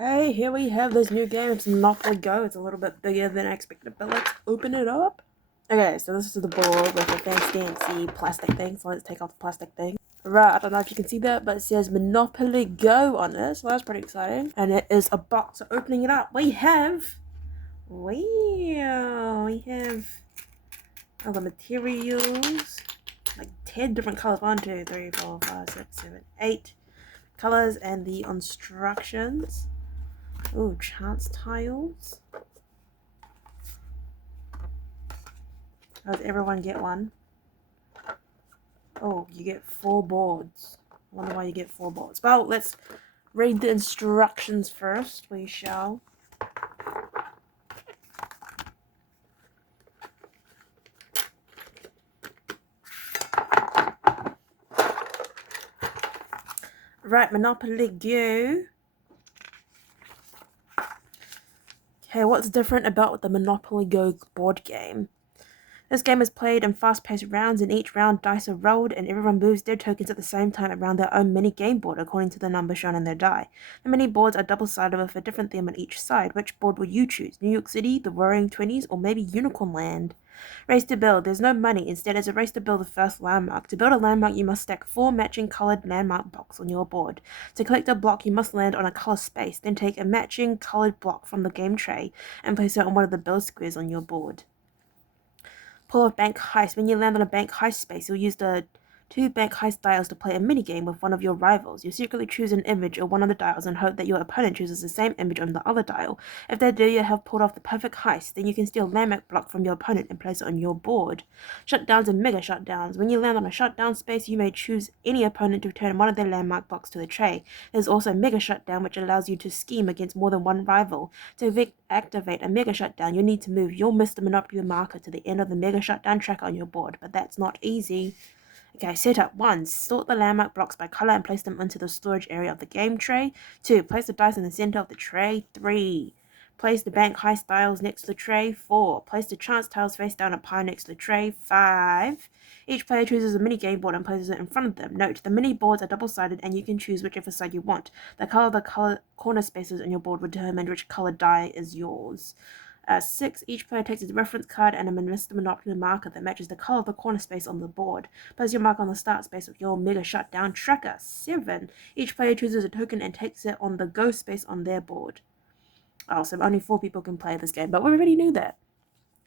Okay, here we have this new game. It's Monopoly Go. It's a little bit bigger than I expected, but let's open it up. Okay, so this is the board with the fancy plastic thing. So let's take off the plastic thing. Right, I don't know if you can see that, but it says Monopoly Go on it, so that's pretty exciting. And it is a box. So opening it up, we have all the materials, like 10 different colors. 1, 2, 3, 4, 5, 6, 7, 8 colors, and the instructions. Oh, chance tiles. Does everyone get one? Oh, you get 4 boards. I wonder why you get 4 boards. Well, let's read the instructions first. We shall. Right, Monopoly Go. Okay, what's different about the Monopoly Go board game? This game is played in fast-paced rounds. In each round, dice are rolled, and everyone moves their tokens at the same time around their own mini-game board according to the number shown in their die. The mini-boards are double-sided with a different theme on each side. Which board will you choose? New York City, the Roaring Twenties, or maybe Unicorn Land? Race to build. There's no money. Instead, it's a race to build the first landmark. To build a landmark, you must stack 4 matching colored landmark blocks on your board. To collect a block, you must land on a color space. Then take a matching colored block from the game tray and place it on one of the build squares on your board. Pull off bank heist. When you land on a bank heist space, you'll use the 2 bank heist dials to play a minigame with one of your rivals. You secretly choose an image or one of the dials and hope that your opponent chooses the same image on the other dial. If they do, you have pulled off the perfect heist. Then you can steal landmark block from your opponent and place it on your board. Shutdowns and mega shutdowns. When you land on a shutdown space, you may choose any opponent to return one of their landmark blocks to the tray. There's also mega shutdown, which allows you to scheme against more than one rival. To activate a mega shutdown, you need to move your Mr. Monopoly marker to the end of the mega shutdown tracker on your board, but that's not easy. Okay, setup 1. Sort the landmark blocks by color and place them into the storage area of the game tray. 2. Place the dice in the center of the tray. 3. Place the bank heist tiles next to the tray. 4. Place the chance tiles face down a pile next to the tray. 5. Each player chooses a mini game board and places it in front of them. Note, the mini boards are double-sided and you can choose whichever side you want. The color of the corner spaces on your board will determine which color die is yours. 6. Each player takes a reference card and a Mr. Monopoly marker that matches the color of the corner space on the board. Place your mark on the start space with your Mega Shutdown tracker. 7. Each player chooses a token and takes it on the go space on their board. Oh, so only 4 people can play this game, but we already knew that.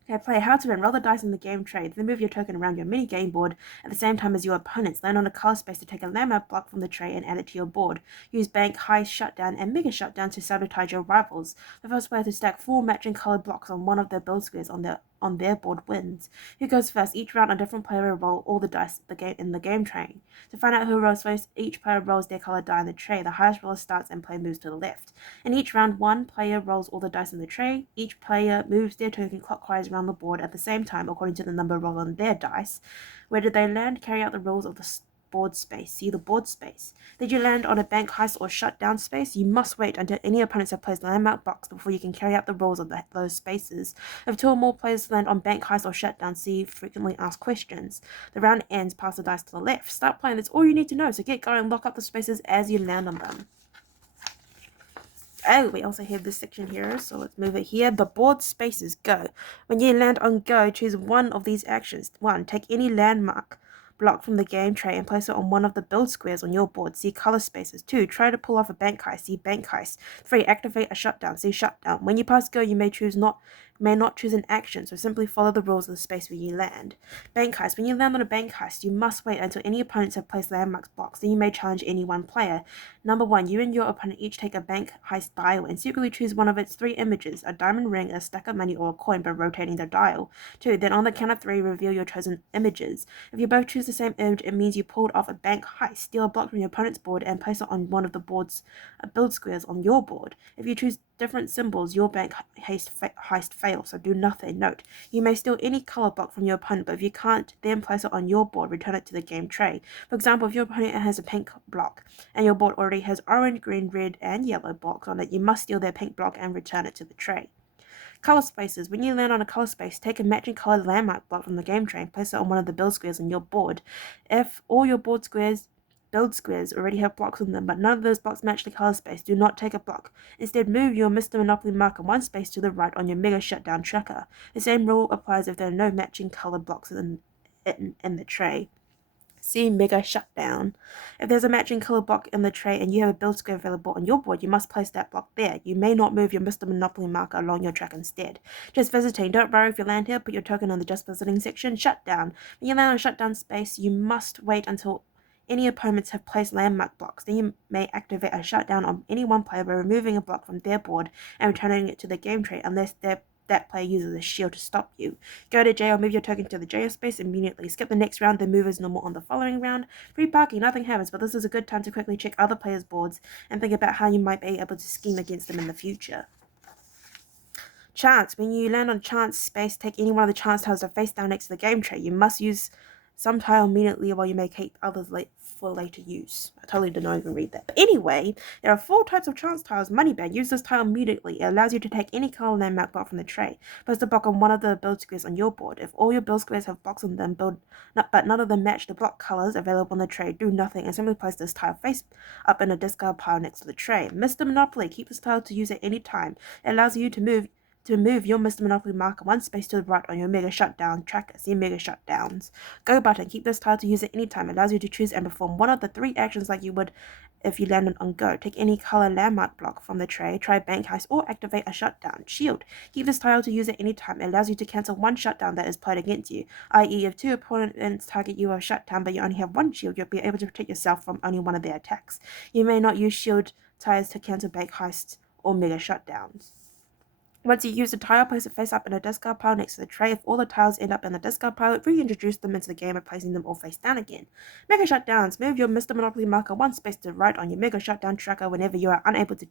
Okay, play how to win. Roll the dice in the game tray. Then move your token around your mini game board at the same time as your opponents. Land on a color space to take a landmark block from the tray and add it to your board. Use bank, heist, shutdown, and mega shutdown to sabotage your rivals. The first player to stack 4 matching colored blocks on one of their build squares on their board wins. Who goes first? Each round, a different player will roll all the dice in the game tray. To find out who rolls first, each player rolls their colored die in the tray. The highest roller starts and play moves to the left. In each round, one player rolls all the dice in the tray. Each player moves their token clockwise around the board at the same time according to the number rolled on their dice. Where did they land? Carry out the rules of the board space. See the board space. Did you land on a bank heist or shutdown space? You must wait until any opponents have placed landmark blocks before you can carry out the rules of those spaces. If 2 or more players land on bank heist or shutdown, see frequently asked questions. The round ends, pass the dice to the left. Start playing, that's all you need to know, so get going, lock up the spaces as you land on them. Oh, we also have this section here, so let's move it here. The board spaces. Go. When you land on go, choose one of these actions. 1. Take any landmark block from the game tray and place it on one of the build squares on your board. See color spaces. 2. Try to pull off a bank heist. See bank heist. 3. Activate a shutdown. See shutdown. When you pass go, you may not choose an action, so simply follow the rules of the space where you land. Bank heist. When you land on a bank heist, you must wait until any opponents have placed landmarks blocks. Then you may challenge any one player. Number 1. You and your opponent each take a bank heist dial and secretly choose one of its 3 images, a diamond ring, a stack of money, or a coin by rotating the dial. 2. Then on the count of 3, reveal your chosen images. If you both choose the same image, it means you pulled off a bank heist. Steal a block from your opponent's board and place it on one of the board's build squares on your board. If you choose different symbols, your bank heist fails, so do nothing. Note, you may steal any color block from your opponent, but if you can't, then place it on your board, return it to the game tray. For example, if your opponent has a pink block and your board already has orange, green, red, and yellow blocks on it, you must steal their pink block and return it to the tray. Color spaces. When you land on a color space, take a matching colored landmark block from the game tray and place it on one of the build squares on your board. If all your board squares build squares already have blocks on them, but none of those blocks match the color space. Do not take a block. Instead, move your Mr. Monopoly marker one space to the right on your Mega Shutdown tracker. The same rule applies if there are no matching color blocks in the tray. See Mega Shutdown. If there's a matching color block in the tray and you have a build square available on your board, you must place that block there. You may not move your Mr. Monopoly marker along your track instead. Just visiting. Don't worry if you land here, put your token in the just visiting section. Shutdown. When you land on shutdown space, you must wait until any opponents have placed landmark blocks. Then you may activate a shutdown on any one player by removing a block from their board and returning it to the game tray unless that player uses a shield to stop you. Go to jail, move your token to the jail space immediately. Skip the next round, then move as normal on the following round. Free parking, nothing happens, but this is a good time to quickly check other players' boards and think about how you might be able to scheme against them in the future. Chance. When you land on chance space, take any one of the chance tiles that face down next to the game tray. You must use some tile immediately while you may keep others for later use. I totally did not even read that. But anyway, there are 4 types of chance tiles. Money bag. Use this tile immediately. It allows you to take any color landmark block from the tray. Place the block on one of the build squares on your board. If all your build squares have blocks on them, but none of them match the block colors available on the tray, do nothing and simply place this tile face up in a discard pile next to the tray. Mr. Monopoly. Keep this tile to use at any time. It allows you to move your Mr. Monopoly marker one space to the right on your Mega Shutdown tracker. See Mega Shutdowns. Go button. Keep this tile to use at any time. It allows you to choose and perform one of the 3 actions like you would if you landed on Go. Take any color landmark block from the tray, try Bank Heist, or activate a shutdown. Shield. Keep this tile to use at any time. It allows you to cancel one shutdown that is played against you, i.e. if 2 opponents target you with a shutdown but you only have 1 shield, you'll be able to protect yourself from only one of their attacks. You may not use shield tiles to cancel Bank Heists or Mega Shutdowns. Once you use the tile, place it face up in a discard pile next to the tray. If all the tiles end up in the discard pile, reintroduce them into the game by placing them all face down again. Mega Shutdowns. Move your Mr. Monopoly marker one space to the right on your Mega Shutdown tracker whenever you are unable to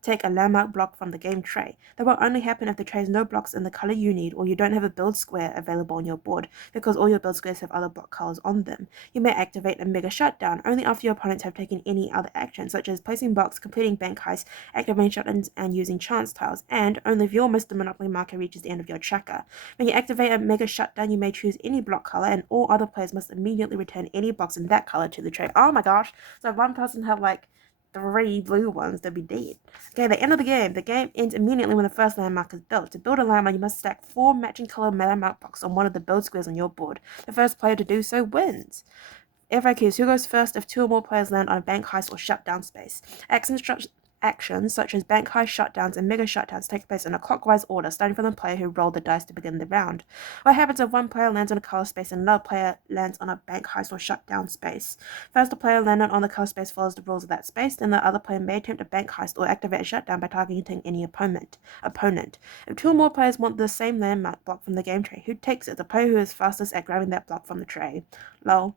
take a landmark block from the game tray. That will only happen if the tray has no blocks in the color you need or you don't have a build square available on your board, because all your build squares have other block colors on them. You may activate a Mega Shutdown only after your opponents have taken any other action, such as placing blocks, completing Bank Heists, activating shutdowns, and using chance tiles, and only if your Mr. Monopoly marker reaches the end of your tracker. When you activate a Mega Shutdown, you may choose any block color, and all other players must immediately return any blocks in that color to the tray. Oh my gosh! So if one person had like 3 blue ones, they'd be dead. Okay, the end of the game. The game ends immediately when the first landmark is built. To build a landmark, you must stack 4 matching color landmark blocks on one of the build squares on your board. The first player to do so wins. FAQs. Who goes first if 2 or more players land on a Bank Heist or shutdown space? Actions such as Bank Heist shutdowns and Mega Shutdowns take place in a clockwise order, starting from the player who rolled the dice to begin the round. What happens if one player lands on a color space and another player lands on a Bank Heist or shutdown space? First, the player landed on the color space follows the rules of that space, then the other player may attempt a Bank Heist or activate a shutdown by targeting any opponent. If 2 or more players want the same landmark block from the game tray, who takes it? The player who is fastest at grabbing that block from the tray. Lol.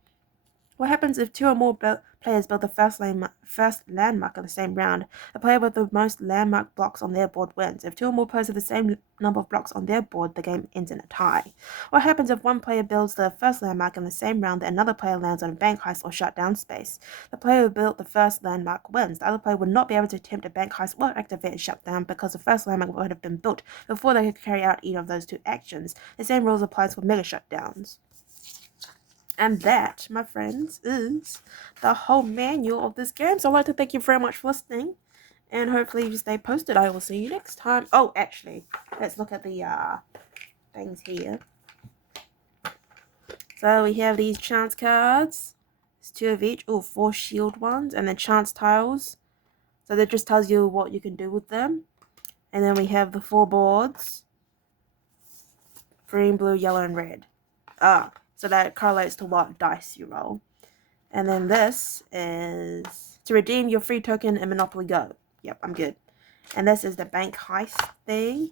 What happens if 2 or more players build the first landmark in the same round? The player with the most landmark blocks on their board wins. If 2 or more players have the same number of blocks on their board, the game ends in a tie. What happens if one player builds the first landmark in the same round that another player lands on a Bank Heist or shutdown space? The player who built the first landmark wins. The other player would not be able to attempt a Bank Heist or activate a shutdown because the first landmark would have been built before they could carry out either of those 2 actions. The same rules applies for Mega Shutdowns. And that, my friends, is the whole manual of this game. So I'd like to thank you very much for listening. And hopefully you stay posted. I will see you next time. Oh, actually, let's look at the things here. So we have these chance cards. It's 2 of each. Oh, 4 shield ones. And then chance tiles. So that just tells you what you can do with them. And then we have the 4 boards. Green, blue, yellow, and red. So that correlates to what dice you roll. And then this is to redeem your free token in Monopoly Go. Yep, I'm good. And this is the Bank Heist thing.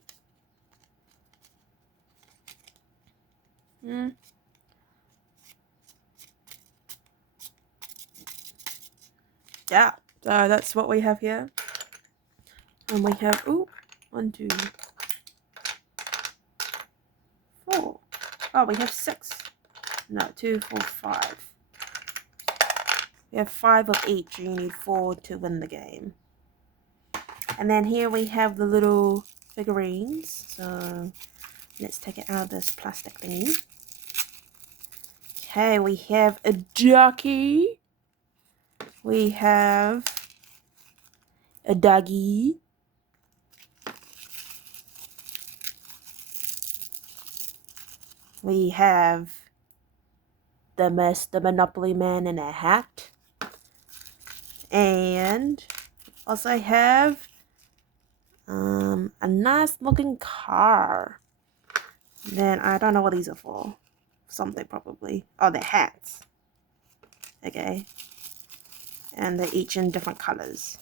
Yeah, so that's what we have here. And we have, 1, 2, 4. Oh, we have 6. No, 2, 4, 5. We have 5 of each, and you need 4 to win the game. And then here we have the little figurines. So let's take it out of this plastic thingy. Okay, we have a ducky. We have a doggy. We have the Monopoly Man in a hat. And also I have a nice looking car. Then I don't know what these are for. Something probably. Oh, they're hats. Okay. And they're each in different colors.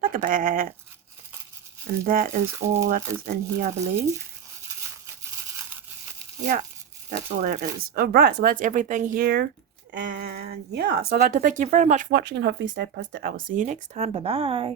Look at that. And that is all that is in here, I believe. Yeah, that's all there is. Alright, so that's everything here. And yeah, so I'd like to thank you very much for watching and hopefully stay posted. I will see you next time. Bye bye.